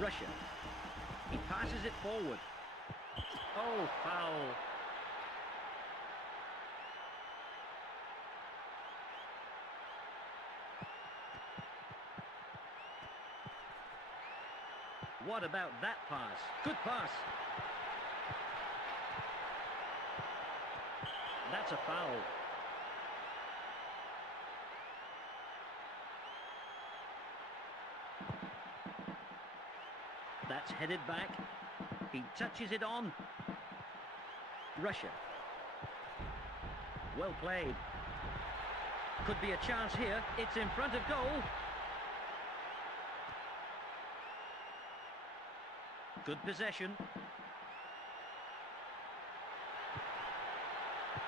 Russia. He passes it forward. Oh, foul. What about that pass? Good pass. That's a foul. That's headed back. He touches it on. Russia. Well played. Could be a chance here. It's in front of goal. Good possession.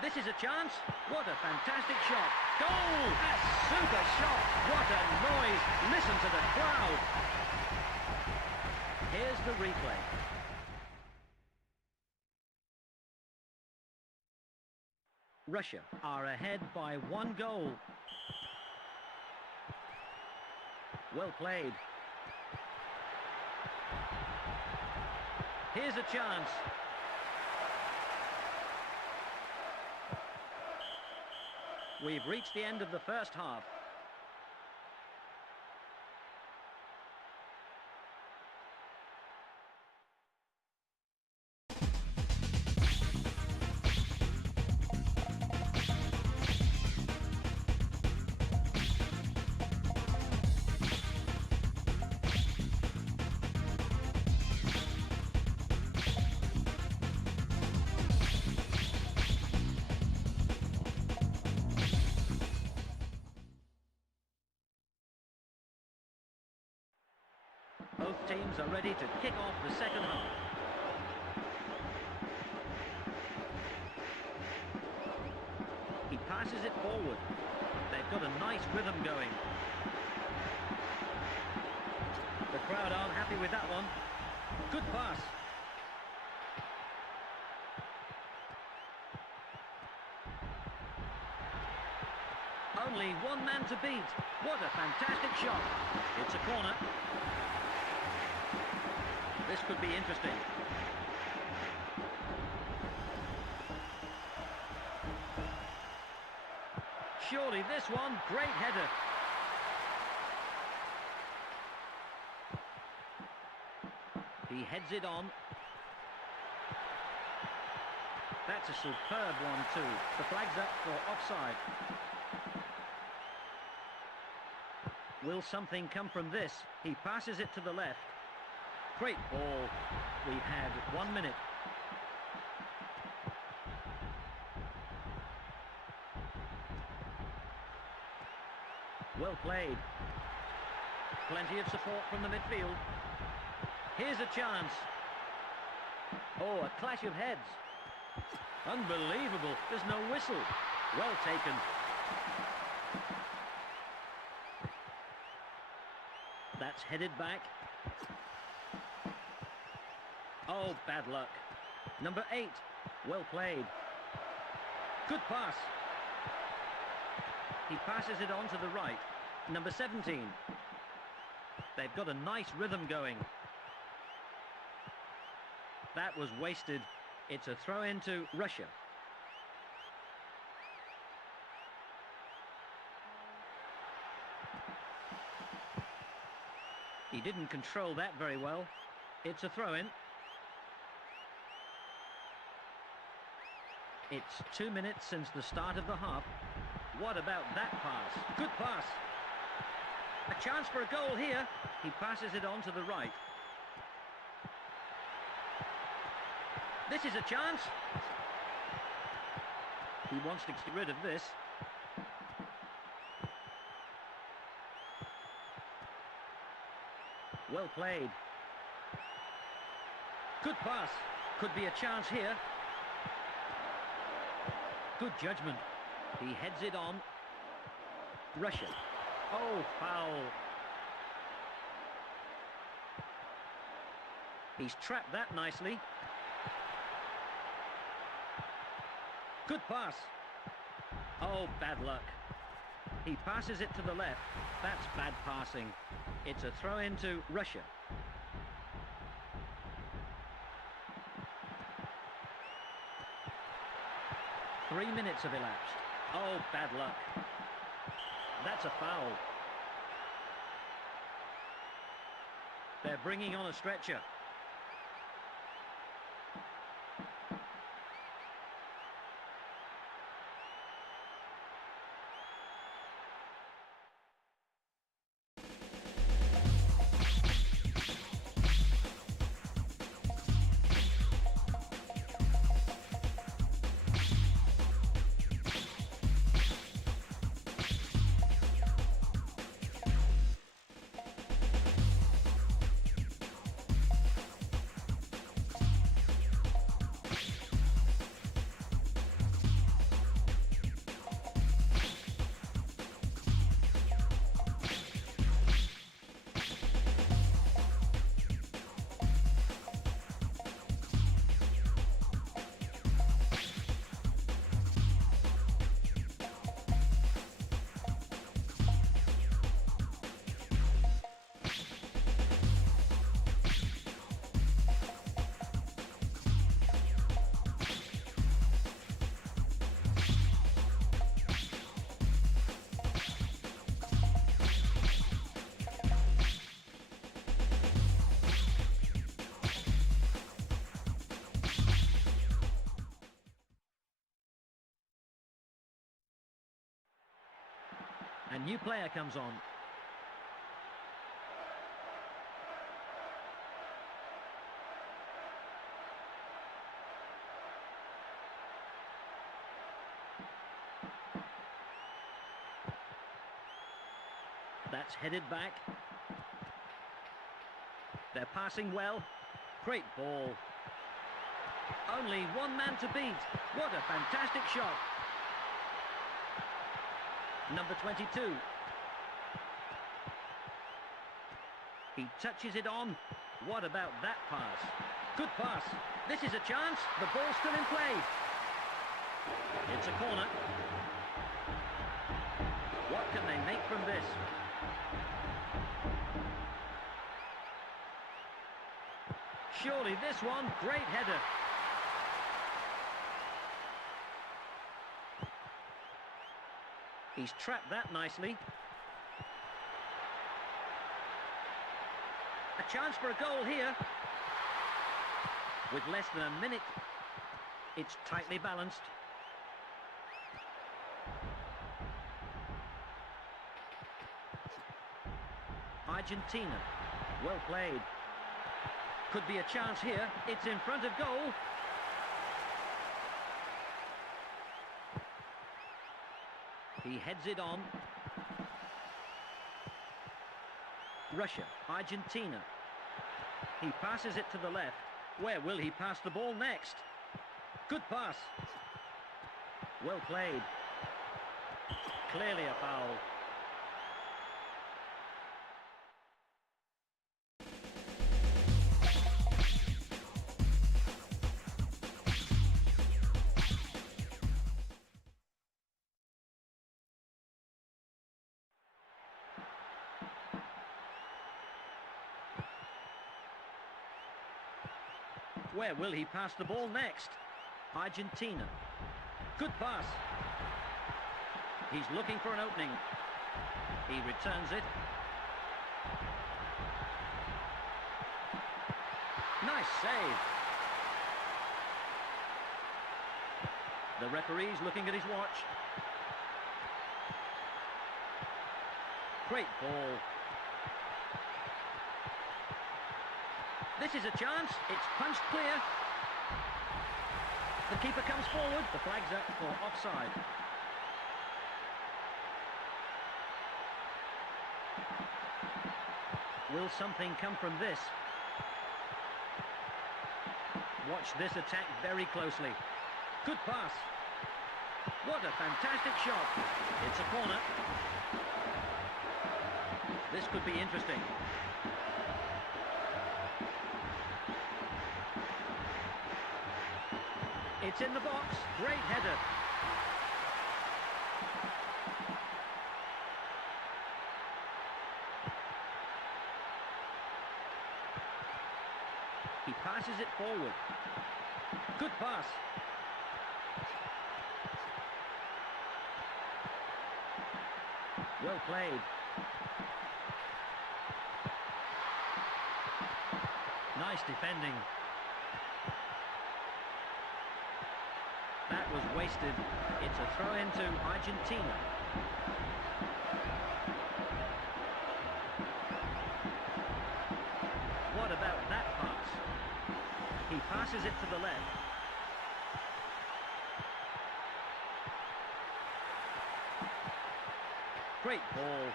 This is a chance. What a fantastic shot. Goal! A super shot. What a noise. Listen to the crowd. Here's the replay. Russia are ahead by 1 goal. Well played. Here's a chance. We've reached the end of the first half. Both teams are ready to kick off the second half. He passes it forward. They've got a nice rhythm going. The crowd aren't happy with that one. Good pass. Only one man to beat. What a fantastic shot. It's a corner. This could be interesting. Surely this one, great header. He heads it on. That's a superb one too. The flag's up for offside. Will something come from this? He passes it to the left. Great ball. We've had 1 minute. Well played. Plenty of support from the midfield. Here's a chance. Oh, a clash of heads. Unbelievable. There's no whistle. Well taken. That's headed back. Oh, bad luck. Number 8. Well played. Good pass. He passes it on to the right. Number 17. They've got a nice rhythm going. That was wasted. It's a throw into Russia. He didn't control that very well. It's a throw-in. It's 2 minutes since the start of the half. What about that pass? Good pass. A chance for a goal here. He passes it on to the right. This is a chance. He wants to get rid of this. Well played. Good pass. Could be a chance here. Good judgment. He heads it on. Russia. Oh, foul. He's trapped that nicely. Good pass. Oh, bad luck. He passes it to the left. That's bad passing. It's a throw into Russia. Three minutes have elapsed. Oh, bad luck. That's a foul. They're bringing on a stretcher. A new player comes on. That's headed back. They're passing well. Great ball. Only one man to beat. What a fantastic shot. Number 22. He touches it on. What about that pass? Good pass. This is a chance. The ball's still in play. It's a corner. What can they make from this? Surely this one. Great header. He's trapped that nicely. A chance for a goal here. With less than a minute, it's tightly balanced. Argentina, well played. Could be a chance here. It's in front of goal. He heads it on. Russia, Argentina. He passes it to the left. Where will he pass the ball next? Good pass. Well played. Clearly a foul. Where will he pass the ball next? Argentina. Good pass. He's looking for an opening. He returns it. Nice save. The referee's looking at his watch. Great ball. This is a chance. It's punched clear. The keeper comes forward. The flag's up for offside. Will something come from this? Watch this attack very closely. Good pass. What a fantastic shot. It's a corner. This could be interesting. It's in the box. Great header. He passes it forward. Good pass. Well played. Nice defending. That was wasted. It's a throw into Argentina. What about that pass? He passes it to the left. Great ball.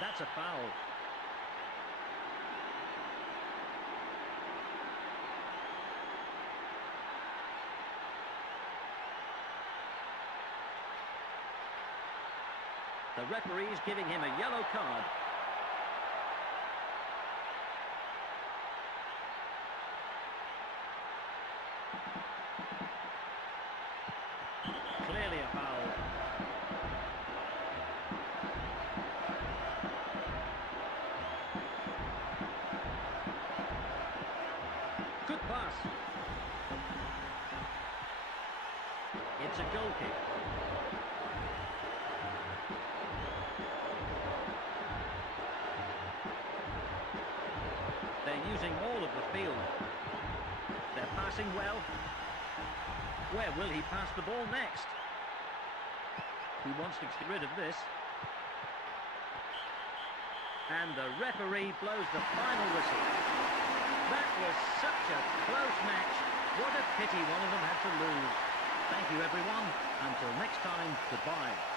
That's a foul. The referee's giving him a yellow card. Clearly a foul. Good pass. It's a goal kick. Using all of the field. They're passing well. Where will he pass the ball next? He wants to get rid of this. And the referee blows the final whistle. That was such a close match. What a pity one of them had to lose. Thank you, everyone. Until next time, goodbye.